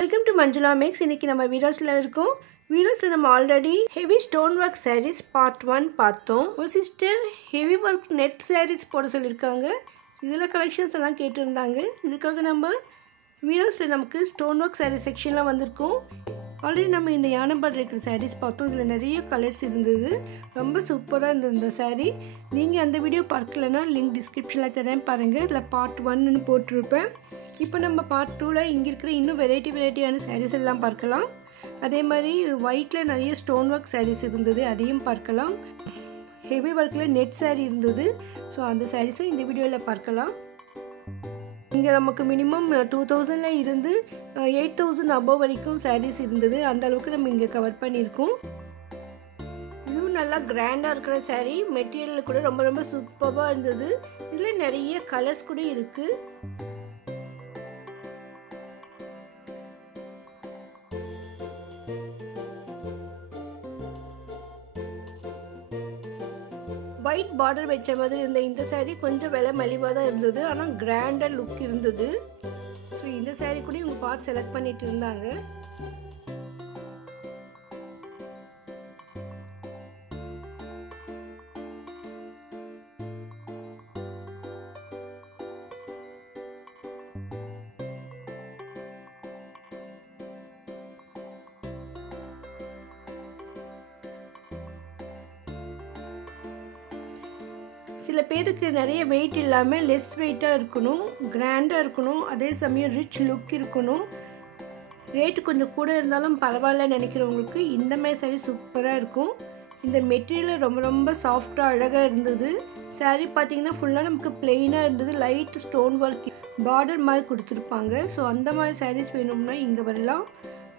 Welcome to Manjula Mix. இன்னைக்கு நம்ம வீடியோஸ்ல இருக்கோம். வீடியோஸ்ல நம்ம already heavy stone work sarees part 1 பார்த்தோம். ஒரு sister heavy work net sarees போட சொல்லிருக்காங்க. இதுல கலெக்ஷன்ஸ் எல்லாம் கேட்டிருந்தாங்க. இதுக்காக நம்ம வீடியோஸ்ல நமக்கு ஸ்டோன் ஒர்க் sarees செக்ஷன்ல வந்திருக்கோம். ஆல்ரெடி நம்ம இந்த யானம்பர் இருக்கிற sarees பார்த்தோம். இதுல நிறைய கலர்ஸ் இருந்தது. ரொம்ப சூப்பரா இருந்தது இந்த saree. நீங்க அந்த வீடியோ பார்க்கலனா லிங்க் டிஸ்கிரிப்ஷன்ல தரேன் பாருங்க. இதுல பார்ட் 1 ன்னு போட்டுருப்பேன். இப்போ நம்ம பார்ட் 2ல இங்க இருக்கிற இன்னும் வெரைட்டியான sarees எல்லாம் பார்க்கலாம். அதே மாதிரி ஒயிட்ல நிறைய ஸ்டோன் ஒர்க் sarees இருந்தது. அதையும் பார்க்கலாம். ஹெவி ஒர்க்ல நெட் saree இருந்தது. சோ அந்த sareesம் இந்த வீடியோல பார்க்கலாம். இங்க நமக்கு மினிமம் 2000ல இருந்து 8000 above வரைக்கும் sarees இருந்தது. அந்த அளவுக்கு நம்ம இங்க கவர் பண்ணிருக்கோம். இதுவும் நல்லா கிராண்டா இருக்கிற saree. மெட்டீரியல் கூட ரொம்ப சூப்பரா இருந்தது. இதுல நிறைய கலர்ஸ் கூட இருக்கு. ஒயிட் பார்டர் வெச்ச மாதிரி இருந்த இந்த saree கொஞ்சம் விலை மலிவா தான் இருந்தது. ஆனா கிராண்டா லுக் இருந்தது. சோ இந்த saree கூட இவங்க பார்த்து செலக்ட் பண்ணிட்டு இருந்தாங்க. சில பேருக்கு நிறைய வெயிட் இல்லாம லெஸ் வெயிட்டா இருக்கணும், கிராண்டா இருக்கணும், அதே சமயம் ரிச் லுக் இருக்கணும், ரேட் கொஞ்சம் கூட இருந்தாலும் பரவாயில்ல நினைக்கிறவங்களுக்கு இந்த மாதிரி saree சூப்பரா இருக்கும். இந்த மெட்டீரியல் ரொம்ப சாஃப்ட்டா அழகா இருந்தது. saree பாத்தீங்கன்னா ஃபுல்லா நமக்கு பிளைனா இருந்தது. லைட் ஸ்டோன் வர்க் பார்டர் மாதிரி கொடுத்திருப்பாங்க. சோ அந்த மாதிரி sarees வேணும்னா இங்க வரலாம்.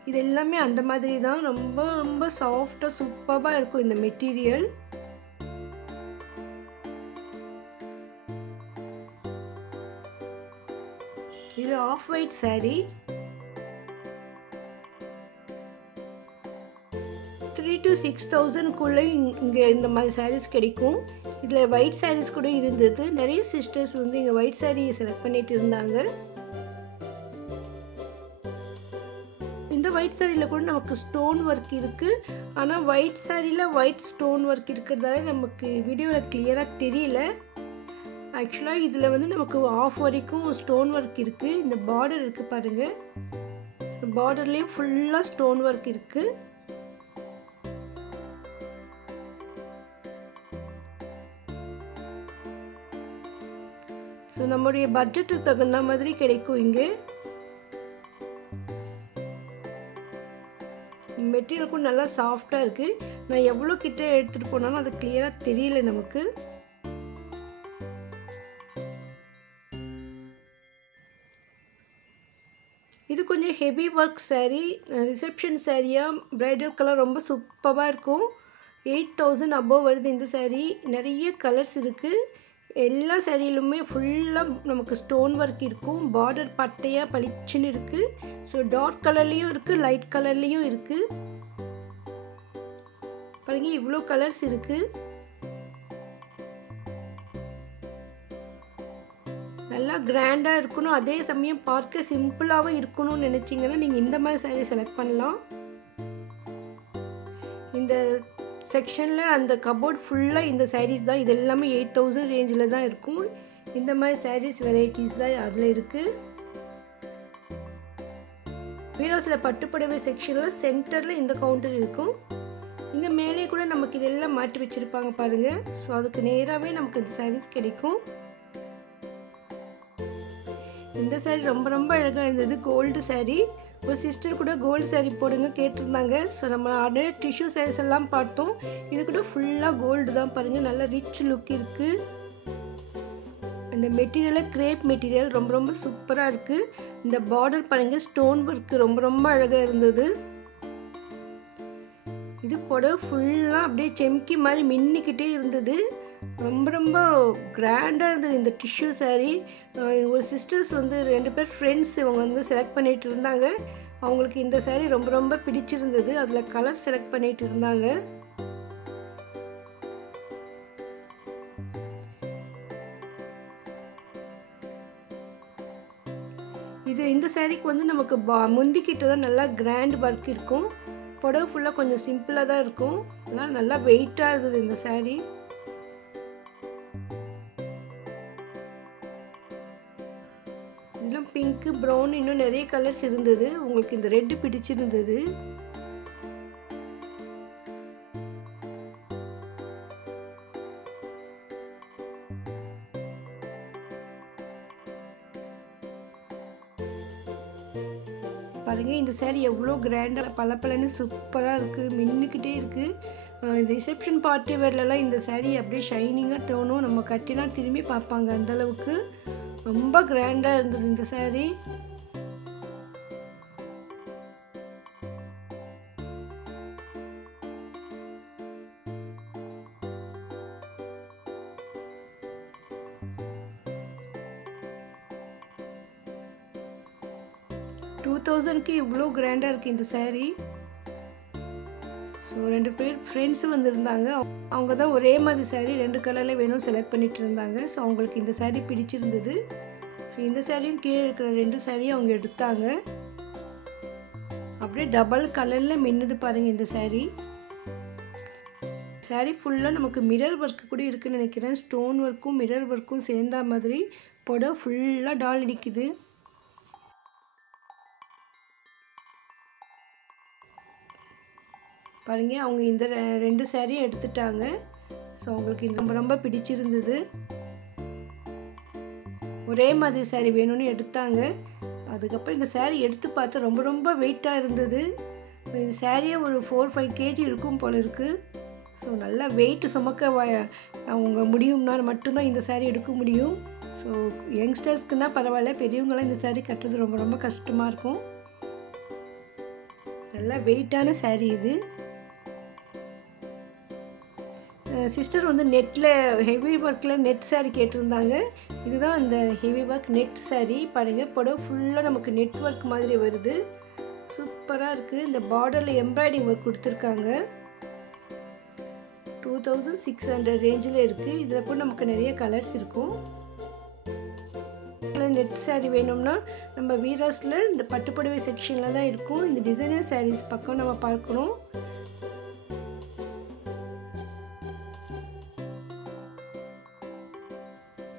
இது எல்லாமே அந்த மாதிரி தான். ரொம்ப சாஃப்ட்டா சூப்பரா இருக்கும் இந்த மெட்டீரியல். இது ஆஃப் ஒயிட் saree. 3 to 6000 குள்ள இங்க இந்த மாதிரி sarees கிடைக்கும். இதுல ஒயிட் sarees கூட இருந்தது. நிறைய சிஸ்டர்ஸ் வந்து இங்க ஒயிட் saree செலக்ட் பண்ணிட்டு இருந்தாங்க. இந்த ஒயிட் sareeல கூட நமக்கு ஸ்டோன் வர்க் இருக்கு. ஆனா ஒயிட் sareeல ஒயிட் ஸ்டோன் வர்க் இருக்கிறதால நமக்கு வீடியோல கிளியரா தெரியல. ஆக்சுவலா இதுல வந்து நமக்கு ஆஃப் வரைக்கும் ஸ்டோன் வர்க் இருக்கு. இந்த பார்டர் இருக்கு பாருங்க. பார்டர்லயே ஃபுல்லா ஸ்டோன் வர்க் இருக்கு. சோ நம்மளுடைய பட்ஜெட்டுக்கு தகுந்த மாதிரி கிடைக்கும் இங்க. மெட்டீரியல் கூட நல்லா சாஃப்ட்டா இருக்கு. நான் எவ்வளவு கிட்ட எடுத்துட்டு போனாலும் அது கிளியரா தெரியல நமக்கு. இது கொஞ்சம் ஹெவி ஒர்க் saree, ரிசெப்ஷன் சாரியா, பிரைடல் கலர் ரொம்ப சூப்பரா இருக்கும். 8000 above வருது இந்த saree. நிறைய கலர்ஸ் இருக்கு. எல்லா சாரியிலுமே ஃபுல்லா நமக்கு ஸ்டோன் வர்க் இருக்கும். பார்டர் பட்டையா பளிச்சுன்னு இருக்கு. சோ டார்க் கலர்லயும் இருக்கு, லைட் கலர்லயும் இருக்கு. பாருங்க இவ்ளோ கலர்ஸ் இருக்கு. நல்லா கிராண்டா இருக்கணும், அதே சமயம் பார்க்க சிம்பிளாவே இருக்கணும்னு நினைச்சீங்கன்னா நீங்க இந்த மாதிரி saree செலக்ட் பண்ணலாம். இந்த செக்ஷன்ல அந்த கபோர்ட் ஃபுல்லா இந்த sarees தான். இது எல்லாமே 8000 ரேஞ்சில தான் இருக்கும். இந்த மாதிரி sarees வெரைட்டிஸ் தான் அதுல இருக்கு. வீடியோஸ்ல பட்டுப்புடவை செக்ஷன்ல சென்டர்ல இந்த கவுண்டர் இருக்கும். இங்க மேலே கூட நமக்கு இதெல்லாம் மாட்டி வச்சிருப்பாங்க பாருங்க. சோ அதுக்கு நேராவே நமக்கு இந்த sarees கிடைக்கும். இந்த saree ரொம்ப அழகா இருந்தது. Gold saree. ஒரு சிஸ்டர் கூட கோல்டு saree போடுங்க கேட்டிருந்தாங்க. சோ நம்ம அதே டிஷ்யூ sarees எல்லாம் பார்த்தோம். இது கூட ஃபுல்லா கோல்டு தான் பாருங்க. நல்ல ரிச் லுக் இருக்கு. அந்த மெட்டீரியல் கிரேப் மெட்டீரியல் ரொம்ப சூப்பரா இருக்கு. இந்த பார்டர் பாருங்க ஸ்டோன் வர்க் ரொம்ப அழகா இருந்தது. இது புடவை ஃபுல்லா அப்படியே செம்கி மாதிரி மின்னிக்கிட்டே இருந்தது. ரொம்ப கிராண்டா இருந்தது இந்த டிஷ்யூ saree. ஒரு சிஸ்டர்ஸ் வந்து 2 பேர் ஃப்ரெண்ட்ஸ் இவங்க வந்து செலக்ட் பண்ணிட்டு இருந்தாங்க. அவங்களுக்கு இந்த saree ரொம்ப பிடிச்சிருந்தது. அதுல கலர் செலக்ட் பண்ணிட்டு இருந்தாங்க. இது இந்த சாரீக்கு வந்து நமக்கு முந்திக்கிட்ட தான் நல்லா கிராண்ட் ஒர்க் இருக்கும். புடவை ஃபுல்லாக கொஞ்சம் சிம்பிளாக தான் இருக்கும். அதனால் நல்லா வெயிட்டாக இருந்தது இந்த சாரீ. இதெல்லாம் பிங்க்கு, ப்ரௌன், இன்னும் நிறைய கலர்ஸ் இருந்தது. உங்களுக்கு இந்த ரெட்டு பிடிச்சிருந்தது. பாருங்கள், இந்த சாரீ எவ்வளோ கிராண்டாக பளபளன்னு சூப்பராக இருக்குது, மின்னுக்கிட்டே இருக்குது. ரிசப்ஷன் பார்ட்டி வேர்லலாம் இந்த சாரீ அப்படியே ஷைனிங்காக தோணும். நம்ம கட்டினா திரும்பி பார்ப்பாங்க, அந்தளவுக்கு ரொம்ப கிராண்டாக இருந்தது இந்த சாரீ. $2000க்கு இவ்வளோ கிராண்டாக இருக்குது இந்த சாரீ. ஸோ 2 பேர் ஃப்ரெண்ட்ஸு வந்திருந்தாங்க. அவங்க தான் ஒரே மாதிரி சாரீ 2 கலரில் வேணும் செலக்ட் பண்ணிகிட்டு இருந்தாங்க. ஸோ அவங்களுக்கு இந்த சாரீ பிடிச்சிருந்தது. ஸோ இந்த சாரியும் கீழே இருக்கிற 2 சாரியும் அவங்க எடுத்தாங்க. அப்படியே டபுள் கலரில் மின்னுது பாருங்கள் இந்த சாரீ. சாரீ ஃபுல்லாக நமக்கு மிரர் ஒர்க்கு கூட இருக்குதுன்னு நினைக்கிறேன். ஸ்டோன் ஒர்க்கும் மிரர் ஒர்க்கும் சேர்ந்தா மாதிரி புடவை ஃபுல்லாக டால் அடிக்குது. பாருங்க, அவங்க இந்த 2 சாரியும் எடுத்துட்டாங்க. ஸோ அவங்களுக்கு இந்த ரொம்ப பிடிச்சிருந்தது. ஒரே மாதிரி சாரீ வேணும்னு எடுத்தாங்க. அதுக்கப்புறம் இந்த சாரீ எடுத்து பார்த்தா ரொம்ப ரொம்ப வெயிட்டாக இருந்தது. இந்த சாரியே ஒரு 4-5 kg இருக்கும் போல இருக்குது. ஸோ நல்லா வெயிட் சுமக்க அவங்க முடியும்னா மட்டும்தான் இந்த சாரீ எடுக்க முடியும். ஸோ யங்ஸ்டர்ஸ்க்குன்னா பரவாயில்ல, பெரியவங்களாம் இந்த சாரீ கட்டுறது ரொம்ப ரொம்ப கஷ்டமாக இருக்கும். நல்லா வெயிட்டான சாரீ இது. சிஸ்டர் வந்து நெட்டில் ஹெவி ஒர்க்கில் நெட் சாரீ கேட்டிருந்தாங்க. இதுதான் அந்த ஹெவி ஒர்க் நெட் சாரீ. பாருங்கள், புடவை ஃபுல்லாக நமக்கு நெட் ஒர்க் மாதிரி வருது. சூப்பராக இருக்குது. இந்த பார்டரில் எம்ப்ராய்டிங் ஒர்க் கொடுத்துருக்காங்க. 2600 ரேஞ்சில் இருக்குது. இதில் கூட நமக்கு நிறைய கலர்ஸ் இருக்கும். நெட் சாரீ வேணும்னா நம்ம வீராஸில் இந்த பட்டுப்புடவை செக்ஷனில் தான் இருக்கும். இந்த டிசைனர் சாரீஸ் பக்கம் நம்ம பார்க்கணும்.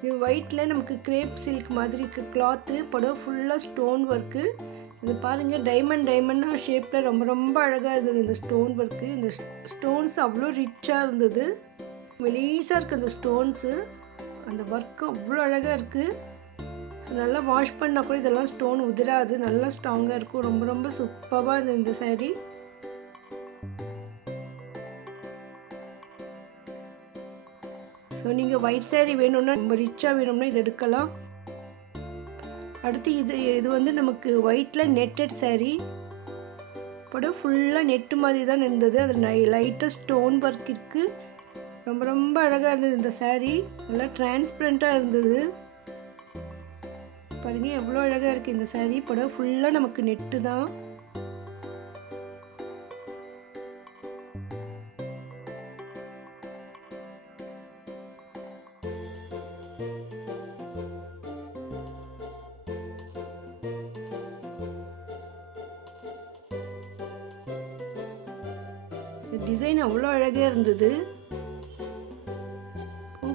இது ஒயிட்டில் நமக்கு கிரேப் சில்க் மாதிரி இருக்குது கிளாத்து. புடவை ஃபுல்லாக ஸ்டோன் ஒர்க்கு. இது பாருங்கள், டைமண்டாக ஷேப்பில் ரொம்ப ரொம்ப அழகாக இருந்தது இந்த ஸ்டோன் ஒர்க்கு. இந்த ஸ்டோன்ஸ் அவ்வளோ ரிச்சாக இருந்தது. மெலீஸாக இருக்குது அந்த ஸ்டோன்ஸு. அந்த ஒர்க்கு அவ்வளோ அழகாக இருக்குது. நல்லா வாஷ் பண்ணால் கூட இதெல்லாம் ஸ்டோன் உதிராது, நல்லா ஸ்ட்ராங்காக இருக்கும். ரொம்ப ரொம்ப சூப்பராக இருந்தது இந்த சாரீ. ஸோ நீங்கள் ஒயிட் சாரீ வேணும்னா, ரொம்ப ரிச்சாக வேணும்னா இது எடுக்கலாம். அடுத்து இது வந்து நமக்கு ஒயிட்டில் நெட்டட் சாரீ. புடவை ஃபுல்லாக நெட்டு மாதிரி தான் இருந்தது. அது லைட்டாக ஸ்டோன் ஒர்க் இருக்குது. ரொம்ப ரொம்ப அழகாக இருந்தது இந்த சாரீ. நல்லா டிரான்ஸ்பரண்ட்டாக இருந்தது. பாருங்கள், எவ்வளோ அழகாக இருக்குது இந்த சாரீ. புடவை ஃபுல்லாக நமக்கு நெட்டு தான். டிசைன் அவ்வளோ அழகாக இருந்தது.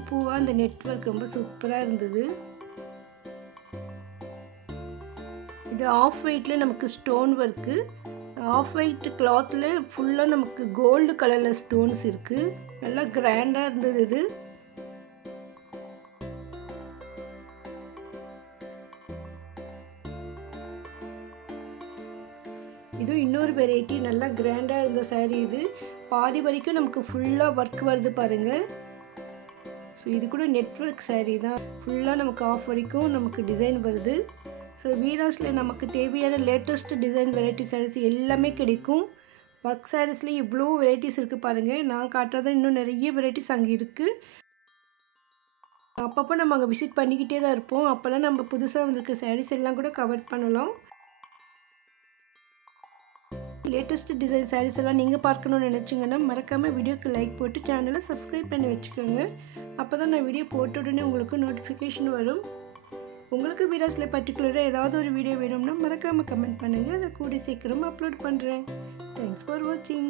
பூவாக அந்த நெட்வொர்க் ரொம்ப சூப்பராக இருந்தது. இது ஆஃப் ஒயிட்டில் நமக்கு ஸ்டோன் ஒர்க்கு. ஆஃப் ஒயிட் கிளாத்தில் ஃபுல்லாக நமக்கு கோல்டு கலரில் ஸ்டோன்ஸ் இருக்குது. நல்லா கிராண்டாக இருந்தது இது. இது இன்னொரு வெரைட்டி, நல்லா கிராண்டாக இருந்த சாரீ. இது பாதி வரைக்கும் நமக்கு ஃபுல்லாக ஒர்க் வருது பாருங்கள். ஸோ இது கூட நெட்வொர்க் சாரீ தான். ஃபுல்லாக நமக்கு ஆஃப் வரைக்கும் நமக்கு டிசைன் வருது. ஸோ வீராஸில் நமக்கு தேவையான லேட்டஸ்ட் டிசைன் வெரைட்டி சாரீஸ் எல்லாமே கிடைக்கும். ஒர்க் சாரீஸ்லேயும் இவ்வளோ வெரைட்டிஸ் இருக்குது பாருங்கள். நான் காட்டுறத இன்னும் நிறைய வெரைட்டிஸ் அங்கே இருக்குது. அப்பப்போ நம்ம அங்கே விசிட் பண்ணிக்கிட்டே தான் இருப்போம். அப்போல்லாம் நம்ம புதுசாக வந்திருக்க சாரீஸ் எல்லாம் கூட கவர் பண்ணலாம். லேட்டஸ்ட் டிசைன் சாரீஸ் எல்லாம் நீங்கள் பார்க்கணுன்னு நினச்சிங்கன்னா மறக்காமல் வீடியோக்கு லைக் போட்டு சேனலை சப்ஸ்கிரைப் பண்ணி வச்சுக்கோங்க. அப்போ தான் நான் வீடியோ போட்ட உடனே உங்களுக்கு நோட்டிஃபிகேஷன் வரும். உங்களுக்கு வீடியோஸில் பர்டிகுலராக ஏதாவது ஒரு வீடியோ வேணும்னா மறக்காமல் கமெண்ட் பண்ணுங்கள். அதை கூடி சீக்கிரம் அப்லோட் பண்ணுறேன். தேங்க்ஸ் ஃபார் வாட்சிங்.